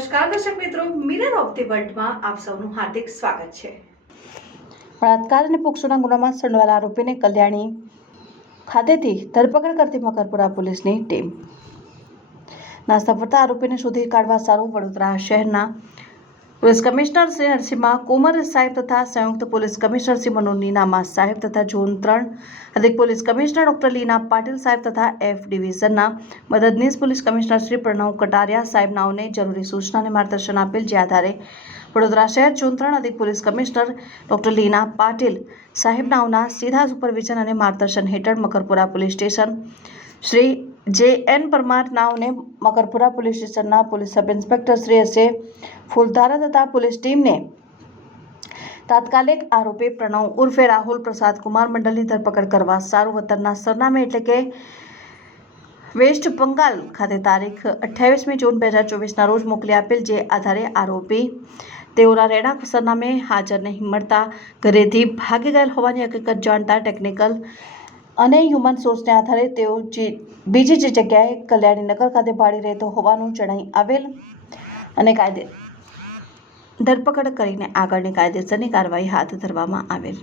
નમસ્કાર દર્શક મિત્રો, મિરર ઓફ ધી વર્લ્ડમાં આપ સૌનું હાર્દિક સ્વાગત છે। બળાત્કાર અને પોક્સોના ગુનામાં સંડોવાયેલા આરોપીને કલ્યાણી ખાતેથી ધરપકડ કરતી મકરપુરા પોલીસની ટીમ। નાસ્તા ફરતા આરોપીને શોધી કાઢવા સારું વડોદરા શહેરના પોલીસ કમિશનર શ્રી નરસિંહા કુમાર સાહેબ તથા સંયુક્ત પોલીસ કમિશનર શ્રી મનોજ નીનામા સાહેબ તથા ઝોન 3 અધિક police commissioner doctor Leena Patil સાહેબ તથા એફ ડિવિઝનના મદદનીશ પોલીસ કમિશનર શ્રી પ્રણવ કટારિયા સાહેબ નાઓને જરૂરી સૂચના અને માર્ગદર્શન આપેલ, જે આધારે વડોદરા શહેર ઝોન 3 અધિક police commissioner doctor Leena Patil સાહેબ નાઓના સીધા સુપરવિઝન અને માર્ગદર્શન હેઠળ Makarpura police station Shri J N. Parmar નાઓને મકરપુરા પોલીસ સ્ટેશનના police sub inspector Shri S A. Phuldhara તથા પોલીસ ટીમને તાત્કાલિક આરોપી પ્રણવ ઉર્ફે રાહુલ પ્રસાદ કુમાર મંડલની ધરપકડ કરવા સારું વતનના સરનામે એટલે કે વેસ્ટ બંગાળ ખાતે તારીખ 28મી જૂન 2024ના રોજ મોકલી આપેલ, જે આધારે આરોપી તેઓના રહેણાંક સરનામે હાજર નહીં મળતા ઘરેથી ભાગી ગયેલ હોવાની હકીકત જાણતા ટેકનિકલ અને હ્યુમન સોર્સને આધારે તેઓ બીજી જગ્યાએ કલ્યાણીનગર ખાતે ભાડી રહેતો હોવાનું જણાઈ આવેલ અને ધરપકડ કરીને આગળની કાયદેસરની કાર્યવાહી હાથ ધરવામાં આવેલ।